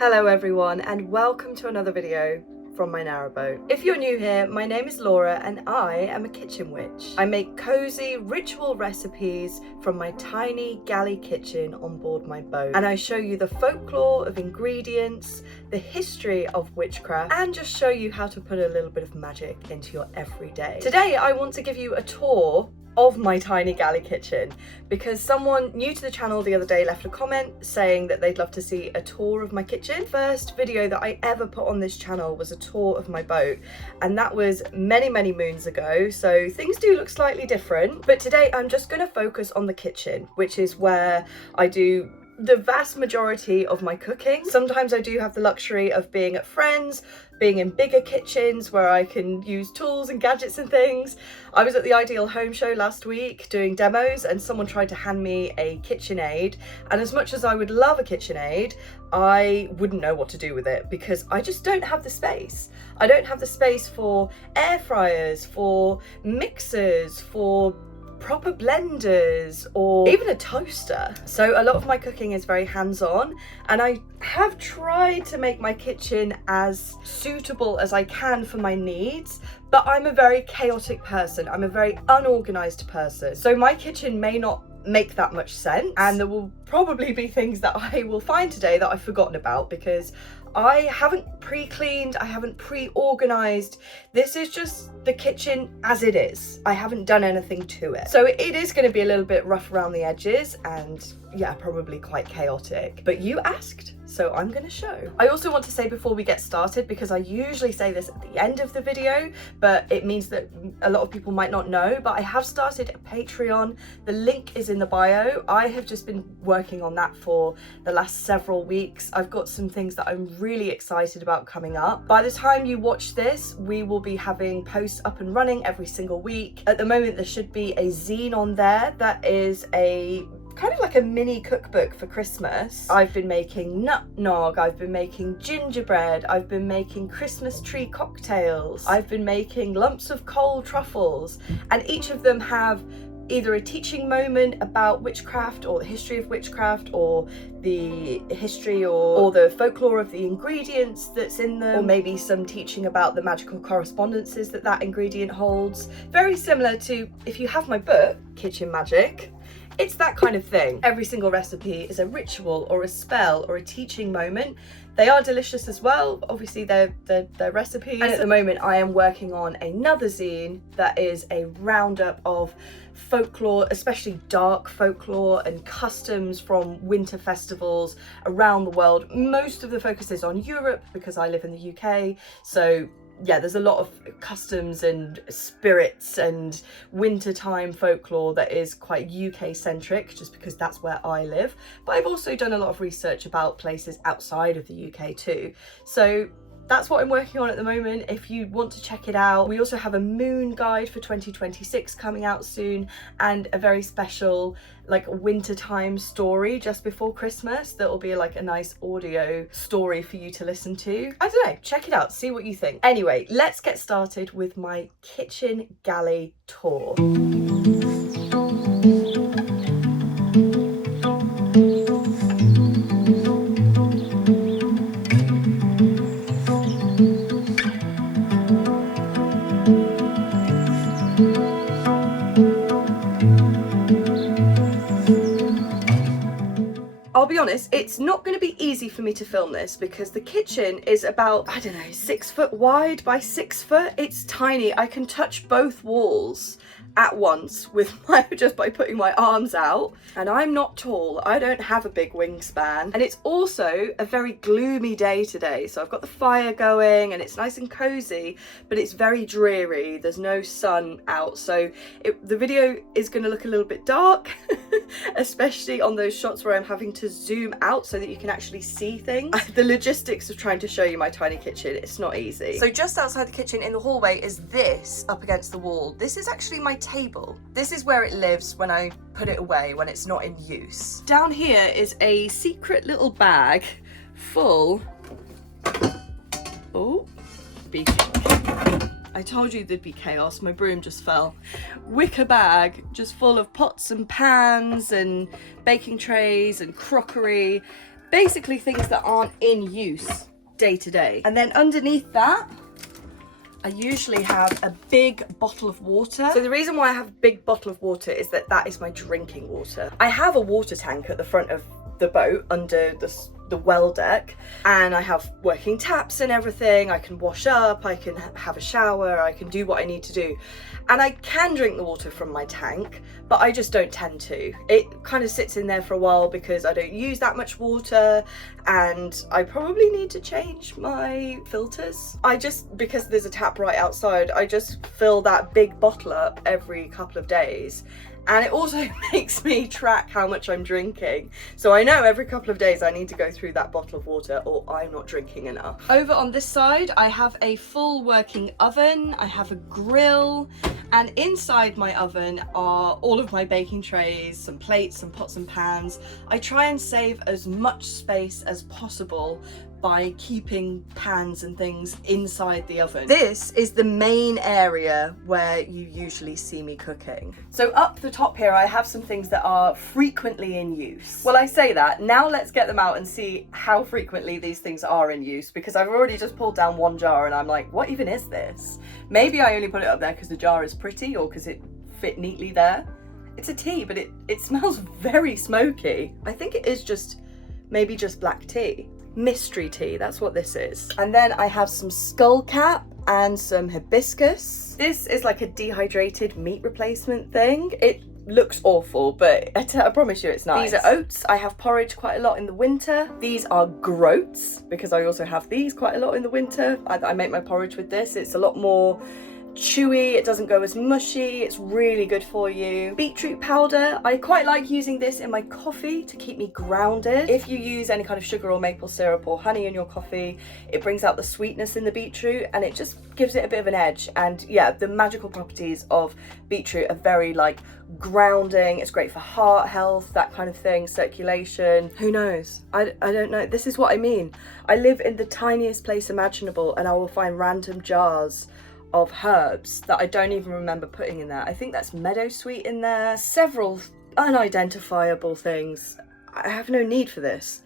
Hello everyone and welcome to another video from my Narrowboat. If you're new here, my name is Laura and I am a kitchen witch. I make cozy ritual recipes from my tiny galley kitchen on board my boat, and I show you the folklore of ingredients, the history of witchcraft, and just show you how to put a little bit of magic into your everyday. Today I want to give you a tour of my tiny galley kitchen because someone new to the channel the other day left a comment saying that they'd love to see a tour of my kitchen. First video that I ever put on this channel was a tour of my boat, and that was many moons ago, so things do look slightly different. But today I'm just going to focus on the kitchen, which is where I do the vast majority of my cooking. Sometimes I do have the luxury of being at friends, being in bigger kitchens where I can use tools and gadgets and things. I was at the Ideal Home Show last week doing demos and someone tried to hand me a KitchenAid, and as much as I would love a KitchenAid, I wouldn't know what to do with it because I just don't have the space. I don't have the space for air fryers, for mixers, for proper blenders, or even a toaster. So a lot of my cooking is very hands-on, and I have tried to make my kitchen as suitable as I can for my needs, but I'm a very chaotic person. I'm a very unorganized person. So my kitchen may not make that much sense, and there will probably be things that I will find today that I've forgotten about because I haven't pre-cleaned, I haven't pre-organized. This is just the kitchen as it is. I haven't done anything to it. So it is going to be a little bit rough around the edges and yeah, probably quite chaotic. But you asked, so I'm going to show. I also want to say before we get started, because I usually say this at the end of the video, but it means that a lot of people might not know, but I have started a Patreon. The link is in the bio. I have just been working on that for the last several weeks. I've got some things that I'm really excited about coming up. By the time you watch this, we will be having posts up and running every single week. At the moment, there should be a zine on there that is a kind of like a mini cookbook for Christmas. I've been making nut nog, I've been making gingerbread, I've been making Christmas tree cocktails, I've been making lumps of coal truffles, and each of them have either a teaching moment about witchcraft or the history of witchcraft, or the history or the folklore of the ingredients that's in them, or maybe some teaching about the magical correspondences that that ingredient holds. Very similar to, if you have my book, Kitchen Magic, it's that kind of thing. Every single recipe is a ritual or a spell or a teaching moment. They are delicious as well. Obviously they're recipes. And at the moment I am working on another zine that is a roundup of folklore, especially dark folklore and customs from winter festivals around the world. Most of the focus is on Europe because I live in the UK. So yeah, there's a lot of customs and spirits and wintertime folklore that is quite UK centric, just because that's where I live. But I've also done a lot of research about places outside of the UK too. So that's what I'm working on at the moment. If you want to check it out, we also have a moon guide for 2026 coming out soon, and a very special like wintertime story just before Christmas that will be like a nice audio story for you to listen to. I don't know, check it out, see what you think. Anyway, let's get started with my kitchen galley tour. I'll be honest, it's not going to be easy for me to film this because the kitchen is about, I don't know, 6 foot wide by 6 foot. It's tiny. I can touch both walls at once with just by putting my arms out, and I'm not tall. I don't have a big wingspan, and it's also a very gloomy day today. So I've got the fire going and it's nice and cozy, but it's very dreary. There's no sun out, so the video is going to look a little bit dark especially on those shots where I'm having to zoom out so that you can actually see things. The logistics of trying to show you my tiny kitchen, it's not easy. So just outside the kitchen in the hallway is this up against the wall. This is actually my table. This is where it lives when I put it away, when it's not in use. Down here is a secret little bag full, oh, beef. I told you there'd be chaos. My broom just fell. Wicker bag just full of pots and pans and baking trays and crockery. basically things that aren't in use day to day. And then underneath that, I usually have a big bottle of water. So the reason why I have a big bottle of water is that that is my drinking water. I have a water tank at the front of the boat under the well deck, and I have working taps and everything. I can wash up, I can have a shower, I can do what I need to do. And I can drink the water from my tank, but I just don't tend to. It kind of sits in there for a while because I don't use that much water, and I probably need to change my filters. Because there's a tap right outside, I just fill that big bottle up every couple of days. And it also makes me track how much I'm drinking. So I know every couple of days I need to go through that bottle of water or I'm not drinking enough. Over on this side, I have a full working oven. I have a grill, and inside my oven are all of my baking trays, some plates, some pots and pans. I try and save as much space as possible by keeping pans and things inside the oven. This is the main area where you usually see me cooking. So up the top here, I have some things that are frequently in use. Well, I say that, now let's get them out and see how frequently these things are in use, because I've already just pulled down one jar and I'm like, what even is this? Maybe I only put it up there because the jar is pretty or because it fit neatly there. It's a tea, but it smells very smoky. I think it is maybe just black tea. Mystery tea, that's what this is. And then I have some skullcap and some hibiscus. This is like a dehydrated meat replacement thing. It looks awful, but I promise you it's nice. These are oats. I have porridge quite a lot in the winter. These are groats, because I also have these quite a lot in the winter. I make my porridge with this. It's a lot more chewy, it doesn't go as mushy, it's really good for you. Beetroot powder, I quite like using this in my coffee to keep me grounded. If you use any kind of sugar or maple syrup or honey in your coffee, it brings out the sweetness in the beetroot and it just gives it a bit of an edge. And yeah, the magical properties of beetroot are very like grounding. It's great for heart health, that kind of thing, circulation. Who knows? I don't know. This is what I mean. I live in the tiniest place imaginable and I will find random jars of herbs that I don't even remember putting in there. I think that's meadowsweet in there. Several unidentifiable things. I have no need for this.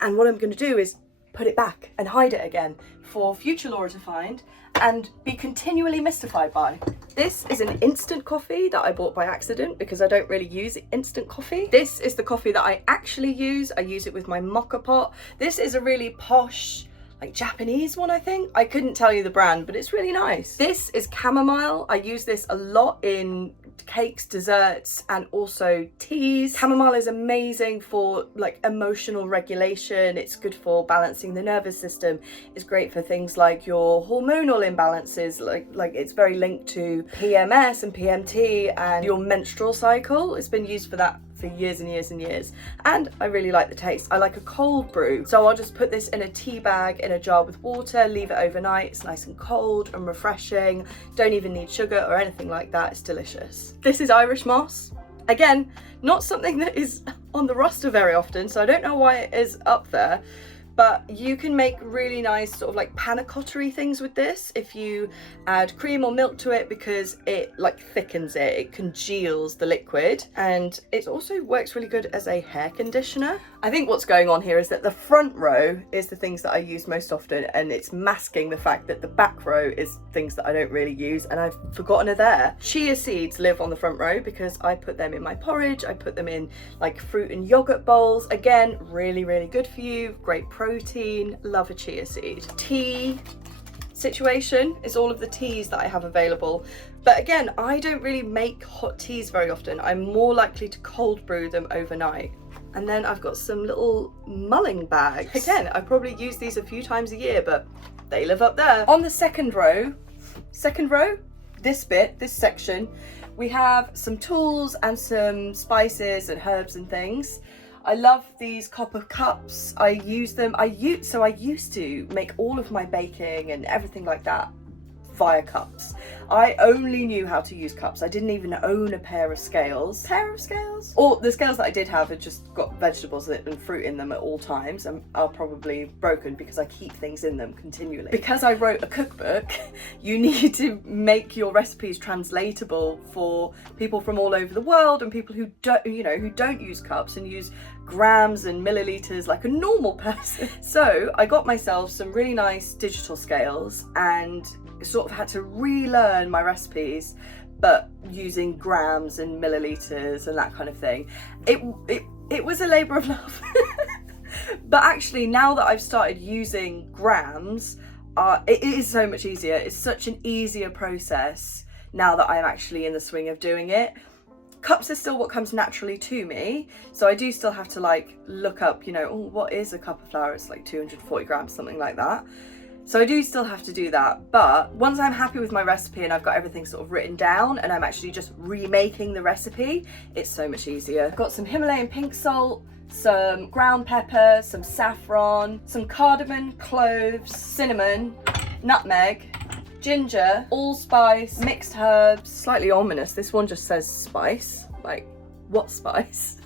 And what I'm going to do is put it back and hide it again for future Laura to find and be continually mystified by. This is an instant coffee that I bought by accident because I don't really use instant coffee. This is the coffee that I actually use. I use it with my mocha pot. This is a really posh, like Japanese one, I think. I couldn't tell you the brand, but it's really nice. This is chamomile. I use this a lot in cakes, desserts, and also teas. Chamomile is amazing for like emotional regulation. It's good for balancing the nervous system. It's great for things like your hormonal imbalances. Like it's very linked to PMS and PMT and your menstrual cycle. It's been used for that for years and years and years, and I really like the taste. I like a cold brew, so I'll just put this in a tea bag in a jar with water, leave it overnight. It's nice and cold and refreshing. Don't even need sugar or anything like that. It's delicious. This is Irish moss. Again, not something that is on the roster very often, so I don't know why it is up there, but you can make really nice sort of like panna cotta-y things with this if you add cream or milk to it, because it like thickens it, it congeals the liquid, and it also works really good as a hair conditioner. I think what's going on here is that the front row is the things that I use most often, and it's masking the fact that the back row is things that I don't really use and I've forgotten are there. Chia seeds live on the front row because I put them in my porridge. I put them in like fruit and yogurt bowls. Again, really, really good for you. Great protein. Love a chia seed. Tea situation is all of the teas that I have available. But again, I don't really make hot teas very often. I'm more likely to cold brew them overnight. And then I've got some little mulling bags. Again, I probably use these a few times a year, but they live up there. On the second row, this section, we have some tools and some spices and herbs and things. I love these copper cups. I use them. So I used to make all of my baking and everything like that via cups. I only knew how to use cups. I didn't even own a pair of scales. Or the scales that I did have had just got vegetables and fruit in them at all times and are probably broken because I keep things in them continually. Because I wrote a cookbook, you need to make your recipes translatable for people from all over the world and people who don't, who don't use cups and use grams and milliliters like a normal person. So I got myself some really nice digital scales and sort of had to relearn my recipes, but using grams and milliliters and that kind of thing. It was a labour of love. But actually, now that I've started using grams, it is so much easier. It's such an easier process now that I'm actually in the swing of doing it. Cups are still what comes naturally to me, so I do still have to like look up, what is a cup of flour? It's like 240 grams, something like that. So I do still have to do that, but once I'm happy with my recipe and I've got everything sort of written down and I'm actually just remaking the recipe, it's so much easier. I've got some Himalayan pink salt, some ground pepper, some saffron, some cardamom, cloves, cinnamon, nutmeg, ginger, allspice, mixed herbs, slightly ominous. This one just says spice. Like, what spice?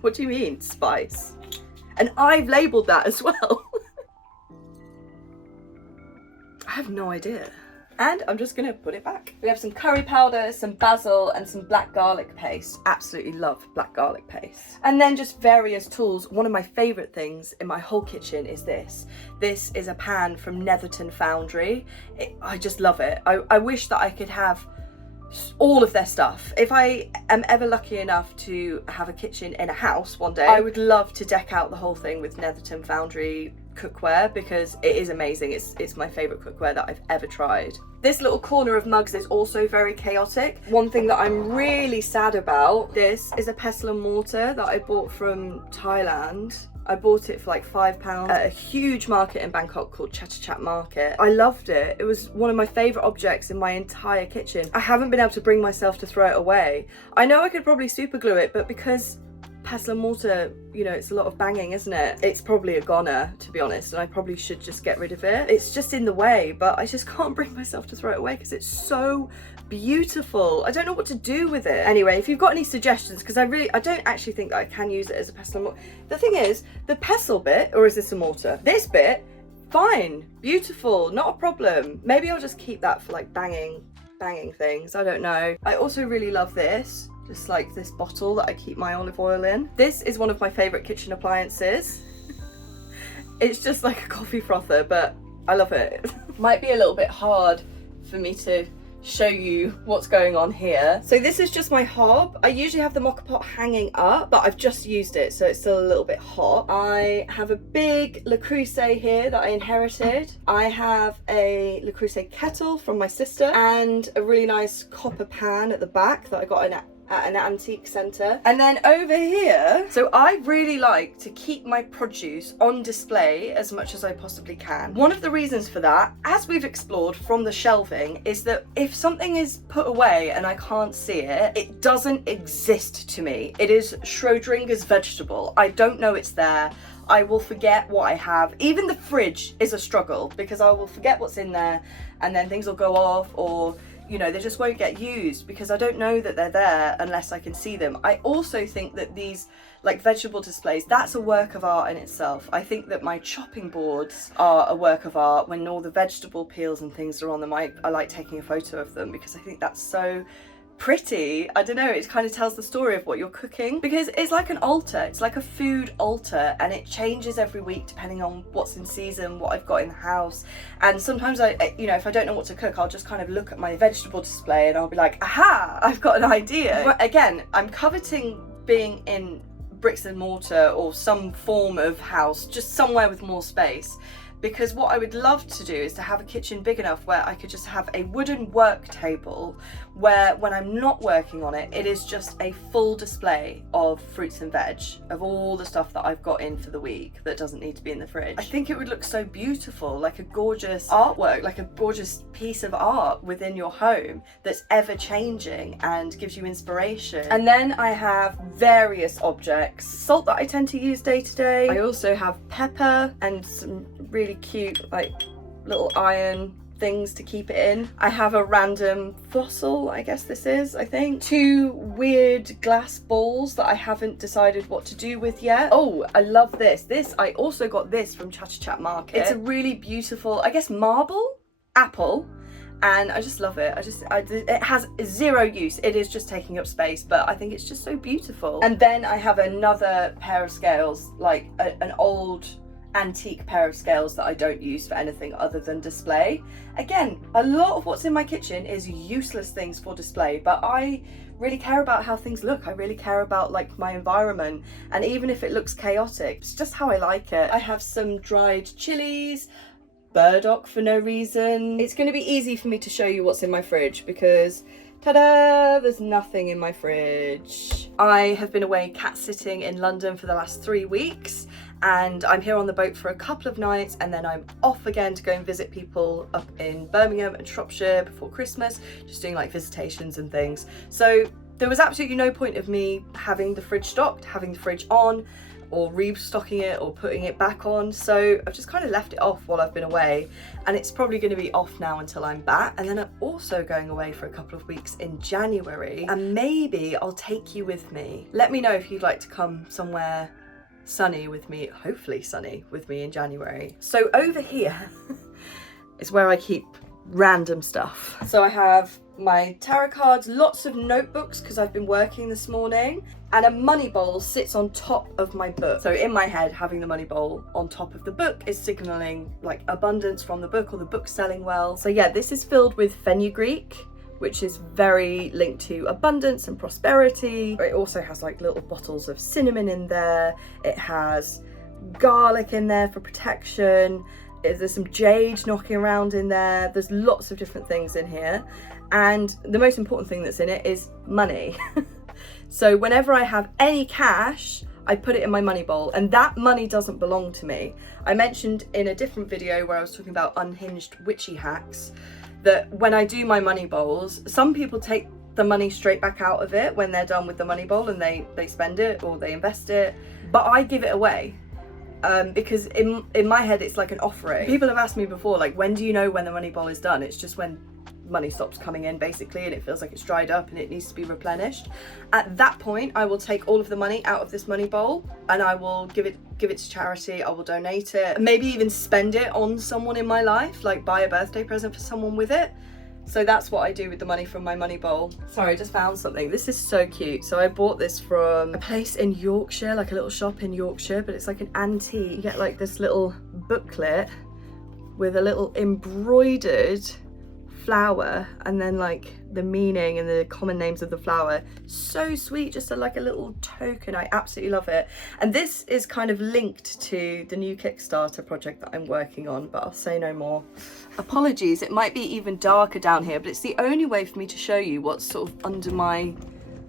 What do you mean, spice? And I've labelled that as well. I have no idea. And I'm just gonna put it back. We have some curry powder, some basil, and some black garlic paste. Absolutely love black garlic paste. And then just various tools. One of my favourite things in my whole kitchen is this. This is a pan from Netherton Foundry. I just love it. I wish that I could have all of their stuff. If I am ever lucky enough to have a kitchen in a house one day, I would love to deck out the whole thing with Netherton Foundry cookware because it is amazing. It's my favourite cookware that I've ever tried. This little corner of mugs is also very chaotic. One thing that I'm really sad about, this is a pestle and mortar that I bought from Thailand. I bought it for like £5 at a huge market in Bangkok called Chat Market. I loved it. It was one of my favourite objects in my entire kitchen. I haven't been able to bring myself to throw it away. I know I could probably super glue it, but because pestle and mortar, it's a lot of banging, isn't it? It's probably a goner, to be honest, and I probably should just get rid of it. It's just in the way, but I just can't bring myself to throw it away because it's so beautiful. I don't know what to do with it. Anyway, if you've got any suggestions, because I don't actually think that I can use it as a pestle and mortar. The thing is, the pestle bit, or is this a mortar? This bit, fine, beautiful, not a problem. Maybe I'll just keep that for like banging things, I don't know. I also really love this. Just like this bottle that I keep my olive oil in. This is one of my favourite kitchen appliances. It's just like a coffee frother, but I love it. Might be a little bit hard for me to show you what's going on here. So this is just my hob. I usually have the mocha pot hanging up, but I've just used it, so it's still a little bit hot. I have a big Le Creuset here that I inherited. I have a Le Creuset kettle from my sister and a really nice copper pan at the back that I got at an antique centre. And then over here, so I really like to keep my produce on display as much as I possibly can. One of the reasons for that, as we've explored from the shelving, is that if something is put away and I can't see it, it doesn't exist to me. It is Schrodinger's vegetable. I don't know it's there. I will forget what I have. Even the fridge is a struggle because I will forget what's in there and then things will go off, or they just won't get used because I don't know that they're there unless I can see them. I also think that these like vegetable displays, that's a work of art in itself. I think that my chopping boards are a work of art. When all the vegetable peels and things are on them, I like taking a photo of them because I think that's so pretty. I don't know, it kind of tells the story of what you're cooking because it's like an altar. It's like a food altar and it changes every week depending on what's in season, what I've got in the house. And sometimes if I don't know what to cook, I'll just kind of look at my vegetable display and I'll be like, aha, I've got an idea. But again, I'm coveting being in bricks and mortar or some form of house, just somewhere with more space. Because what I would love to do is to have a kitchen big enough where I could just have a wooden work table where when I'm not working on it, it is just a full display of fruits and veg, of all the stuff that I've got in for the week that doesn't need to be in the fridge. I think it would look so beautiful, like a gorgeous artwork, like a gorgeous piece of art within your home that's ever changing and gives you inspiration. And then I have various objects, salt that I tend to use day to day. I also have pepper and some really cute like little iron things to keep it in. I have a random fossil, I guess this is, I think. 2 weird glass balls that I haven't decided what to do with yet. Oh, I love this. I also got this from Chat Market. It's a really beautiful, I guess, marble apple. And I just love it. It has 0 use. It is just taking up space, but I think it's just so beautiful. And then I have another pair of scales, like an old antique pair of scales that I don't use for anything other than display. Again, a lot of what's in my kitchen is useless things for display, but I really care about how things look. I really care about like my environment, and even if it looks chaotic, it's just how I like it. I have some dried chilies, burdock for no reason. It's going to be easy for me to show you what's in my fridge because ta-da, there's nothing in my fridge. I have been away cat sitting in London for the last 3 weeks, and I'm here on the boat for a couple of nights, and then I'm off again to go and visit people up in Birmingham and Shropshire before Christmas, just doing like visitations and things. So there was absolutely no point of me having the fridge stocked, having the fridge on, or restocking it or putting it back on. So I've just kind of left it off while I've been away, and it's probably going to be off now until I'm back. And then I'm also going away for a couple of weeks in January, and maybe I'll take you with me. Let me know if you'd like to come somewhere sunny with me, hopefully sunny with me in January. So over here is where I keep random stuff. So I have my tarot cards, lots of notebooks because I've been working this morning, and a money bowl sits on top of my book. So in my head, having the money bowl on top of the book is signaling like abundance from the book, or the book selling well. So yeah, this is filled with fenugreek, which is very linked to abundance and prosperity. It also has like little bottles of cinnamon in there. It has garlic in there for protection. There's some jade knocking around in there. There's lots of different things in here. And the most important thing that's in it is money. So whenever I have any cash, I put it in my money bowl, and that money doesn't belong to me. I mentioned in a different video where I was talking about unhinged witchy hacks that when I do my money bowls, some people take the money straight back out of it when they're done with the money bowl and they spend it or they invest it, but I give it away. Because in my head it's like an offering. People have asked me before, like, when do you know when the money bowl is done? It's just when money stops coming in basically, and it feels like it's dried up and it needs to be replenished. At that point I will take all of the money out of this money bowl and I will give it to charity. I will donate it, maybe even spend it on someone in my life, like buy a birthday present for someone with it. So that's what I do with the money from my money bowl. Sorry, I just found something. This is so cute. So I bought this from a place in Yorkshire, like a little shop in Yorkshire, but it's like an antique. You get like this little booklet with a little embroidered flower and then like the meaning and the common names of the flower. So sweet, just like a little token. I absolutely love it. And this is kind of linked to the new Kickstarter project that I'm working on, but I'll say no more. Apologies, it might be even darker down here, but it's the only way for me to show you what's sort of under my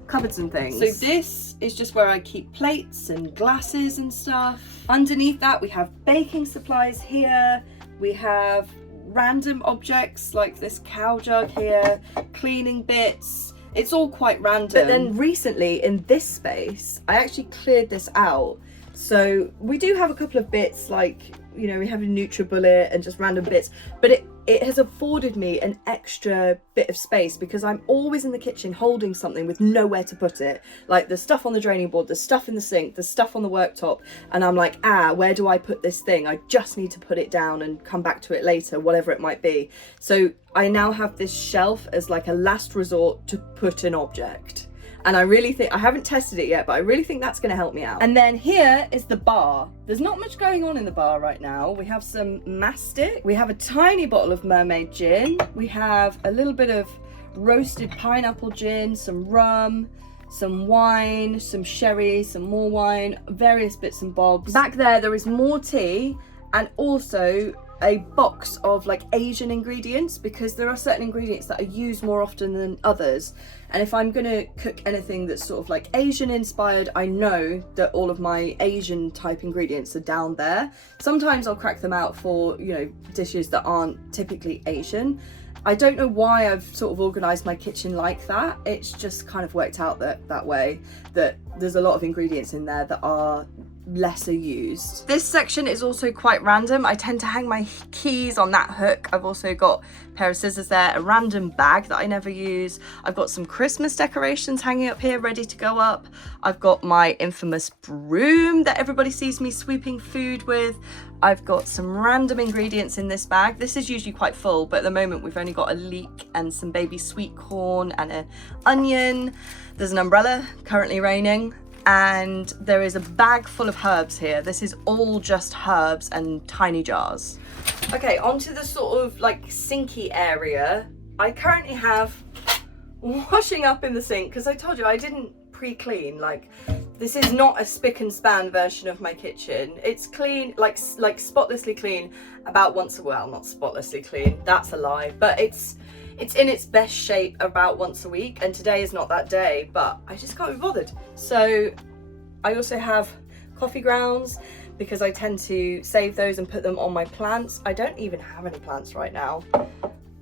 cupboards and things. So this is just where I keep plates and glasses and stuff. Underneath that we have baking supplies here. We have random objects like this cow jug here, cleaning bits. It's all quite random. But then recently in this space, I actually cleared this out. So we do have a couple of bits, like, you know, we have a NutriBullet and just random bits, but it has afforded me an extra bit of space because I'm always in the kitchen holding something with nowhere to put it. Like the stuff on the draining board, the stuff in the sink, the stuff on the worktop, and I'm like, where do I put this thing? I just need to put it down and come back to it later, whatever it might be. So I now have this shelf as like a last resort to put an object. And I really think, I haven't tested it yet, but I really think that's going to help me out. And then here is the bar. There's not much going on in the bar right now. We have some mastic. We have a tiny bottle of mermaid gin. We have a little bit of roasted pineapple gin, some rum, some wine, some sherry, some more wine, various bits and bobs. Back there is more tea, and also a box of like Asian ingredients, because there are certain ingredients that are used more often than others, and if I'm gonna cook anything that's sort of like Asian inspired, I know that all of my Asian type ingredients are down there. Sometimes I'll crack them out for, you know, dishes that aren't typically Asian. I don't know why I've sort of organised my kitchen like that. It's just kind of worked out that way, that there's a lot of ingredients in there that are lesser used. This section is also quite random. I tend to hang my keys on that hook. I've also got a pair of scissors there, a random bag that I never use. I've got some Christmas decorations hanging up here ready to go up. I've got my infamous broom that everybody sees me sweeping food with. I've got some random ingredients in this bag. This is usually quite full, but at the moment we've only got a leek and some baby sweet corn and an onion. There's an umbrella, currently raining. And there is a bag full of herbs here. This is all just herbs and tiny jars. Okay, onto the sort of like sinky area. I currently have washing up in the sink because I told you I didn't pre-clean. Like, this is not a spick and span version of my kitchen. It's clean, like spotlessly clean about once a, well, not spotlessly clean, that's a lie, but it's in its best shape about once a week, and today is not that day, but I just can't be bothered. So I also have coffee grounds because I tend to save those and put them on my plants. I don't even have any plants right now.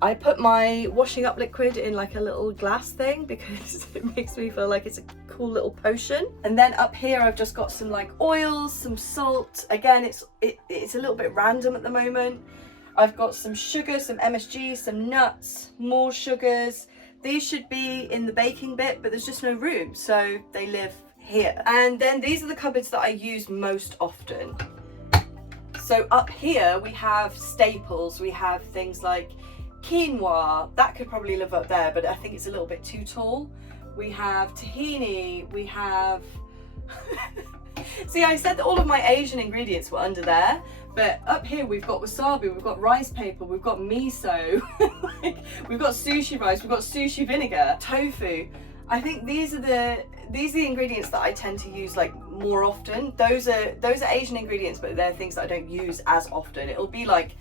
I put my washing up liquid in like a little glass thing because it makes me feel like it's a cool little potion. And then up here I've just got some like oils, some salt. Again, it's a little bit random at the moment. I've got some sugar, some MSG, some nuts, more sugars. These should be in the baking bit, but there's just no room, so they live here. And then these are the cupboards that I use most often. So up here we have staples. We have things like quinoa, that could probably live up there, but I think it's a little bit too tall. We have tahini, we have... See, I said that all of my Asian ingredients were under there, but up here we've got wasabi, we've got rice paper, we've got miso, like, we've got sushi rice, we've got sushi vinegar, tofu. I think these are the ingredients that I tend to use like more often. Those are Asian ingredients, but they're things that I don't use as often. It'll be like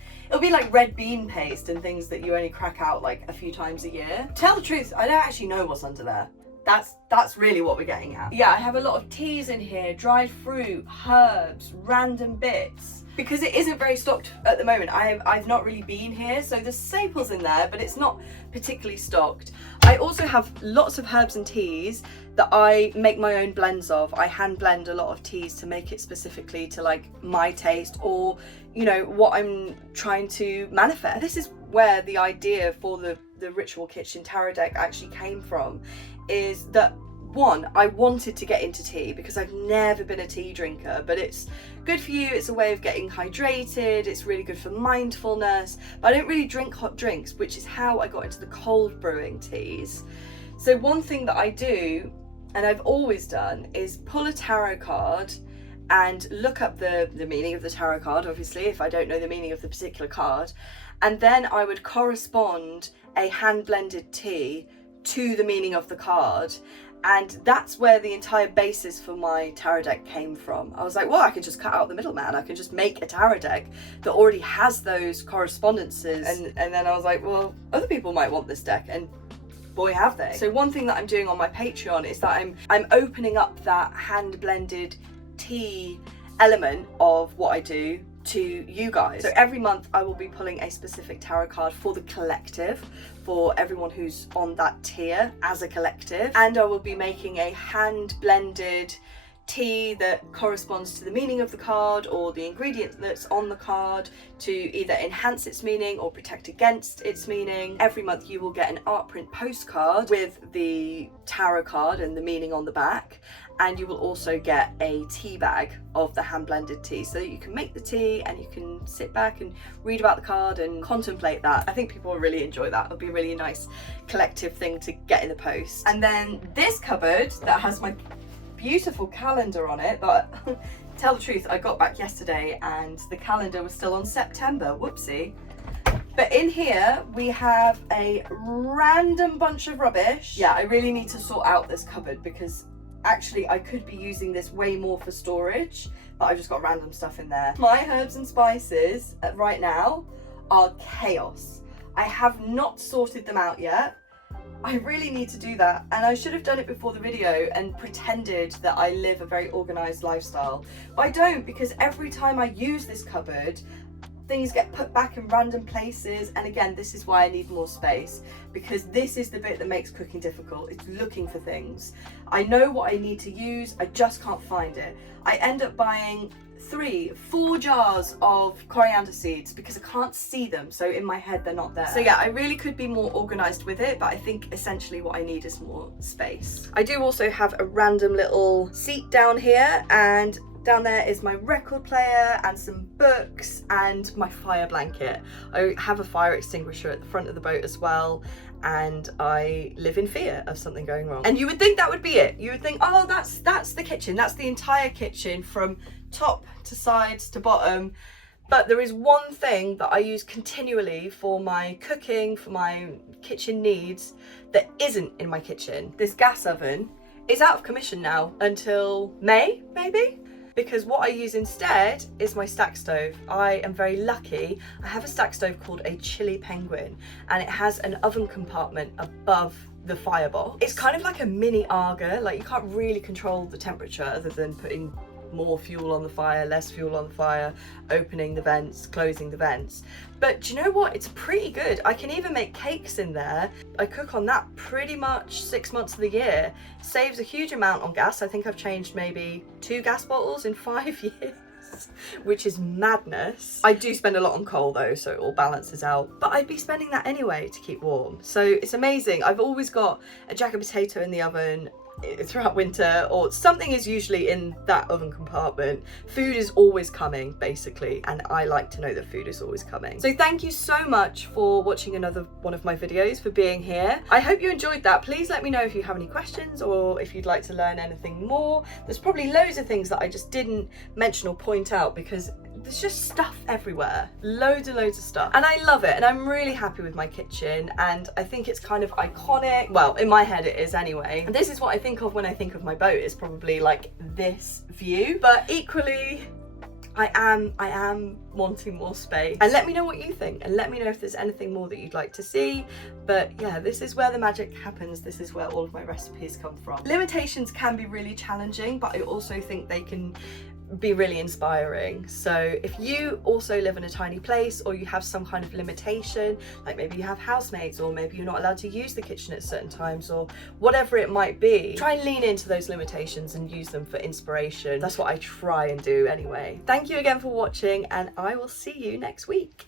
red bean paste and things that you only crack out like a few times a year. Tell the truth, I don't actually know what's under there. That's really what we're getting at. Yeah, I have a lot of teas in here, dried fruit, herbs, random bits. Because it isn't very stocked at the moment, I've not really been here, so there's staples in there, but it's not particularly stocked. I also have lots of herbs and teas that I make my own blends of. I hand blend a lot of teas to make it specifically to like my taste, or you know, what I'm trying to manifest. This is where the idea for the Ritual Kitchen tarot deck actually came from, is that one, I wanted to get into tea because I've never been a tea drinker, but it's good for you, it's a way of getting hydrated, it's really good for mindfulness, but I don't really drink hot drinks, which is how I got into the cold brewing teas. So one thing that I do, and I've always done, is pull a tarot card and look up the meaning of the tarot card, obviously, if I don't know the meaning of the particular card, and then I would correspond a hand-blended tea to the meaning of the card. And that's where the entire basis for my tarot deck came from. I was like, well, I could just cut out the middleman. I can just make a tarot deck that already has those correspondences. And then I was like, well, other people might want this deck, and boy, have they. So one thing that I'm doing on my Patreon is that I'm opening up that hand-blended tea element of what I do to you guys. So every month I will be pulling a specific tarot card for the collective, for everyone who's on that tier as a collective, and I will be making a hand blended tea that corresponds to the meaning of the card or the ingredient that's on the card to either enhance its meaning or protect against its meaning. Every month you will get an art print postcard with the tarot card and the meaning on the back, and you will also get a tea bag of the hand blended tea so that you can make the tea and you can sit back and read about the card and contemplate that. I think people will really enjoy that. It'll be a really nice collective thing to get in the post. And then this cupboard that has my beautiful calendar on it, but tell the truth, I got back yesterday and the calendar was still on September, whoopsie. But in here we have a random bunch of rubbish. Yeah, I really need to sort out this cupboard because actually I could be using this way more for storage, but I've just got random stuff in there. My herbs and spices right now are chaos. I have not sorted them out yet. I really need to do that, and I should have done it before the video and pretended that I live a very organized lifestyle, but I don't, because every time I use this cupboard things get put back in random places, and again, this is why I need more space, because this is the bit that makes cooking difficult. It's looking for things. I know what I need to use, I just can't find it. I end up buying 4 jars of coriander seeds because I can't see them, so in my head they're not there. So yeah, I really could be more organized with it, but I think essentially what I need is more space. I do also have a random little seat down here, and down there is my record player and some books and my fire blanket. I have a fire extinguisher at the front of the boat as well, and I live in fear of something going wrong. And you would think that would be it. You would think, oh, that's the kitchen. That's the entire kitchen from top to sides to bottom. But there is one thing that I use continually for my cooking, for my kitchen needs, that isn't in my kitchen. This gas oven is out of commission now until May, maybe? Because what I use instead is my stack stove. I am very lucky. I have a stack stove called a Chili Penguin, and it has an oven compartment above the firebox. It's kind of like a mini Aga. Like, you can't really control the temperature other than putting more fuel on the fire, less fuel on the fire, opening the vents, closing the vents. But do you know what? It's pretty good. I can even make cakes in there. I cook on that pretty much 6 months of the year. Saves a huge amount on gas. I think I've changed maybe 2 gas bottles in 5 years, which is madness. I do spend a lot on coal though, so it all balances out. But I'd be spending that anyway to keep warm. So it's amazing. I've always got a jacket potato in the oven throughout winter, or something is usually in that oven compartment. Food is always coming, basically, and I like to know that food is always coming. So thank you so much for watching another one of my videos, for being here. I hope you enjoyed that. Please let me know if you have any questions or if you'd like to learn anything more. There's probably loads of things that I just didn't mention or point out because there's just stuff everywhere, loads and loads of stuff, and I love it, and I'm really happy with my kitchen, and I think it's kind of iconic. Well, in my head it is anyway, and this is what I think of when I think of my boat. Is probably like this view, but equally I am wanting more space. And let me know what you think, and let me know if there's anything more that you'd like to see. But yeah, this is where the magic happens. This is where all of my recipes come from. Limitations can be really challenging, but I also think they can be really inspiring. So if you also live in a tiny place, or you have some kind of limitation, like maybe you have housemates, or maybe you're not allowed to use the kitchen at certain times, or whatever it might be, try and lean into those limitations and use them for inspiration. That's what I try and do anyway. Thank you again for watching, and I will see you next week.